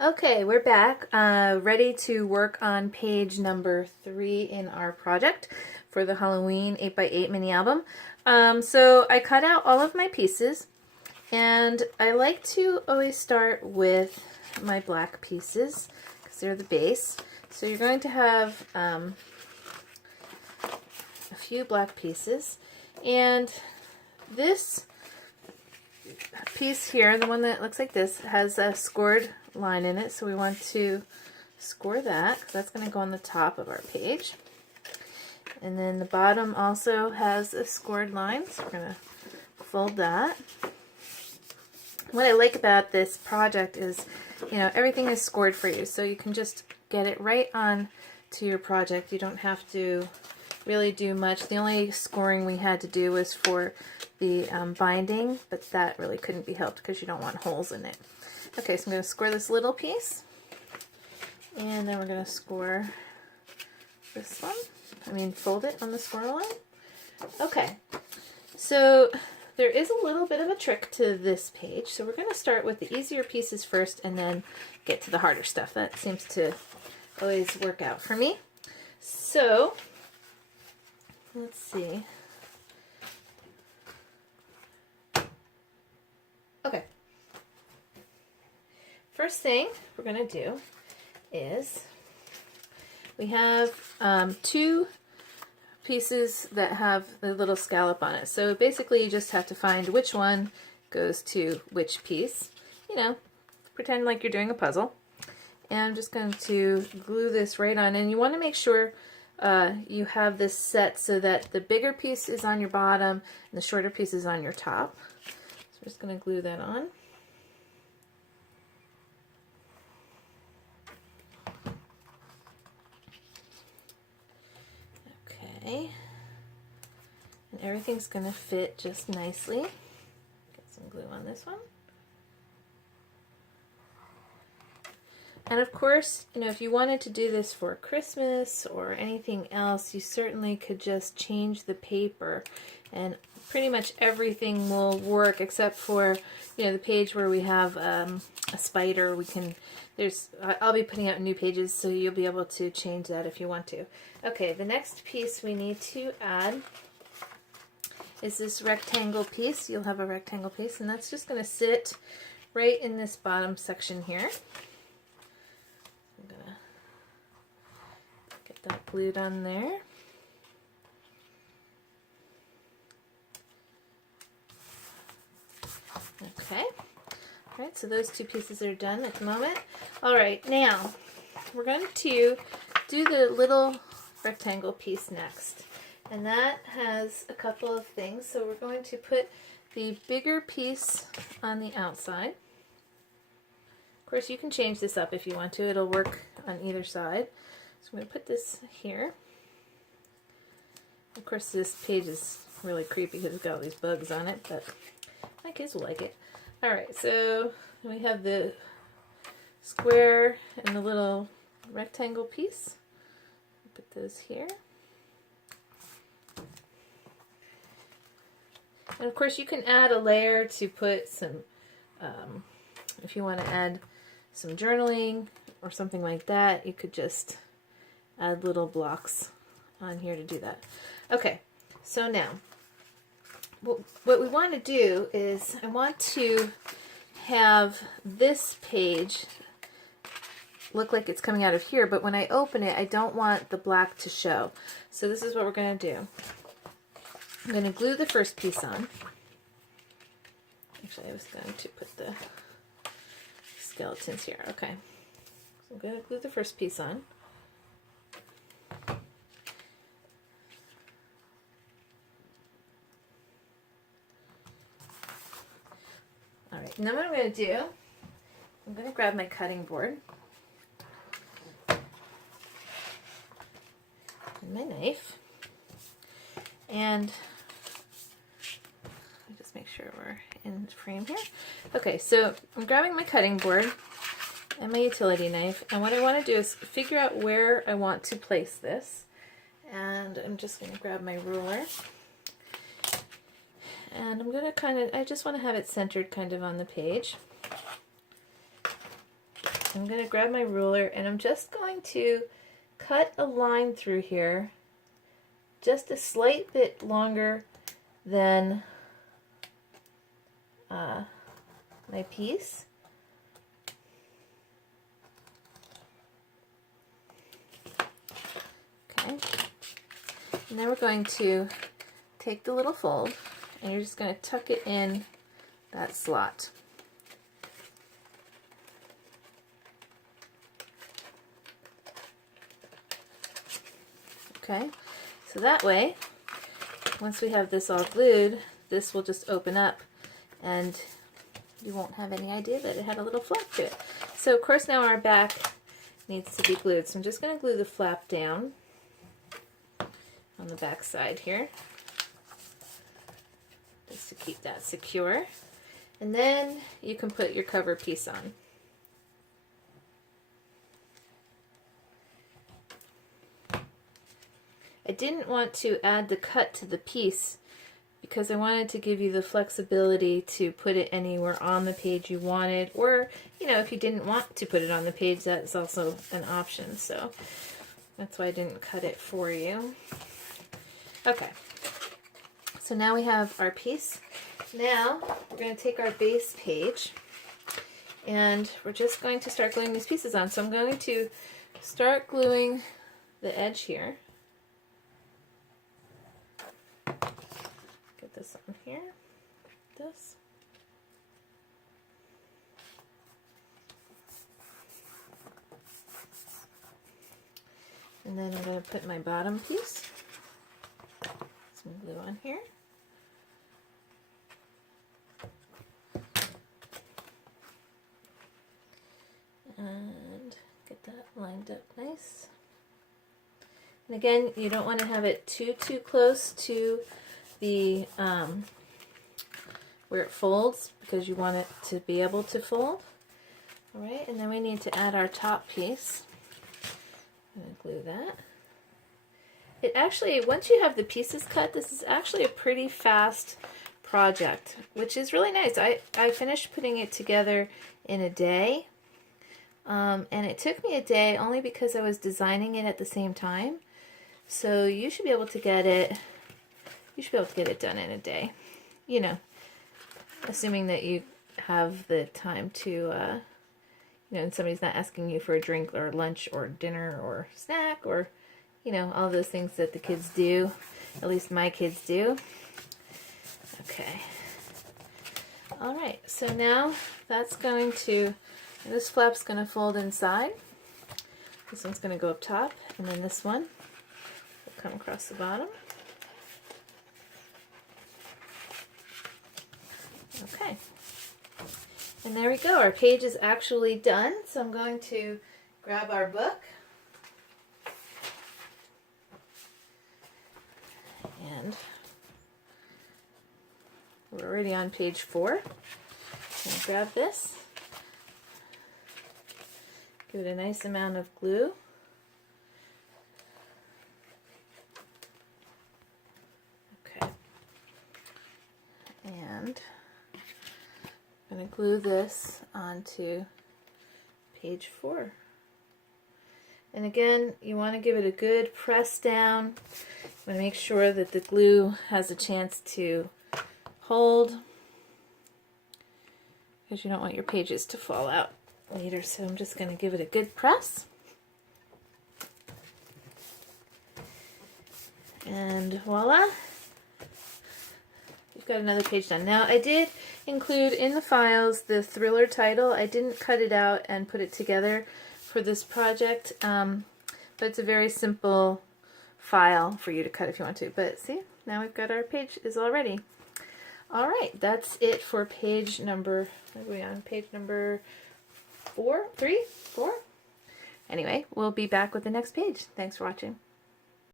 Okay, we're back, ready to work on page number 3 in our project for the Halloween 8x8 mini album. So I cut out all of my pieces, and I like to always start with my black pieces because they're the base. So you're going to have a few black pieces, and this piece here, the one that looks like this, has a scored line in it, so we want to score that because that's going to go on the top of our page. And then the bottom also has a scored line, so we're going to fold that. What I like about this project is, everything is scored for you, so you can just get it right on to your project. You don't have to really do much. The only scoring we had to do was for the binding, but that really couldn't be helped because you don't want holes in it. Okay, so I'm going to score this little piece, and then we're going to score this one. Fold it on the score line. Okay, so there is a little bit of a trick to this page, so we're going to start with the easier pieces first and then get to the harder stuff. That seems to always work out for me. So let's see. Okay. First thing we're going to do is we have two pieces that have the little scallop on it. So basically you just have to find which one goes to which piece. Pretend like you're doing a puzzle. And I'm just going to glue this right on. And you want to make sure you have this set so that the bigger piece is on your bottom and the shorter piece is on your top. So we're just going to glue that on. Okay. And everything's going to fit just nicely. Get some glue on this one. And of course, if you wanted to do this for Christmas or anything else, you certainly could just change the paper and pretty much everything will work except for, the page where we have a spider. I'll be putting out new pages, so you'll be able to change that if you want to. Okay, the next piece we need to add is this rectangle piece. You'll have a rectangle piece, and that's just going to sit right in this bottom section here. I'm going to get that glued on there. Okay. Alright, so those two pieces are done at the moment. Alright, now we're going to do the little rectangle piece next. And that has a couple of things. So we're going to put the bigger piece on the outside. Of course, you can change this up if you want to. It'll work on either side. So I'm going to put this here. Of course, this page is really creepy because it's got all these bugs on it, but my kids will like it. Alright, so we have the square and the little rectangle piece. Put those here. And of course you can add a layer to put some, if you want to add some journaling or something like that, you could just add little blocks on here to do that. Okay, so now what we want to do is I want to have this page look like it's coming out of here, but when I open it, I don't want the black to show. So this is what we're going to do. I'm going to glue the first piece on. Actually, I was going to put the skeletons here. Okay. So I'm going to glue the first piece on. Alright, now what I'm going to do, I'm going to grab my cutting board and my knife, and just make sure we're in frame here. Okay, so I'm grabbing my cutting board and my utility knife, and what I want to do is figure out where I want to place this, and I'm just going to grab my ruler. And I'm going to I just want to have it centered kind of on the page. I'm going to grab my ruler and I'm just going to cut a line through here just a slight bit longer than my piece. Okay. And then we're going to take the little fold and you're just going to tuck it in that slot. Okay, so that way, once we have this all glued, this will just open up and you won't have any idea that it had a little flap to it. So of course now our back needs to be glued. So I'm just going to glue the flap down on the back side here, just to keep that secure. And then you can put your cover piece on. I didn't want to add the cut to the piece because I wanted to give you the flexibility to put it anywhere on the page you wanted, or you know, if you didn't want to put it on the page, that's also an option. So that's why I didn't cut it for you. Okay, so now we have our piece. Now we're going to take our base page and we're just going to start gluing these pieces on. So I'm going to start gluing the edge here. Get this on here, this. And then I'm going to put my bottom piece, some glue on here. And get that lined up nice. And again, you don't want to have it too close to the where it folds, because you want it to be able to fold. Alright, and then we need to add our top piece. I'm going to glue that. It actually, once you have the pieces cut, this is actually a pretty fast project, which is really nice. I finished putting it together in a day. And it took me a day only because I was designing it at the same time. So you should be able to get it, done in a day. You know, assuming that you have the time to, you know, and somebody's not asking you for a drink or lunch or dinner or snack or, you know, all those things that the kids do. At least my kids do. Okay. All right, so now that's going to, this flap's going to fold inside. This one's going to go up top, and then this one will come across the bottom. Okay. And there we go. Our page is actually done. So I'm going to grab our book. And we're already on page 4. I'm going to grab this. Give it a nice amount of glue. Okay. And I'm going to glue this onto page 4. And again, you want to give it a good press down. You want to make sure that the glue has a chance to hold, because you don't want your pages to fall out later. So I'm just going to give it a good press. And voila, you've got another page done. Now I did include in the files the Thriller title. I didn't cut it out and put it together for this project, but it's a very simple file for you to cut if you want to. But see, now we've got our page is all ready. All right, that's it for page number, what are we on? Page number 4? Anyway, we'll be back with the next page. Thanks for watching.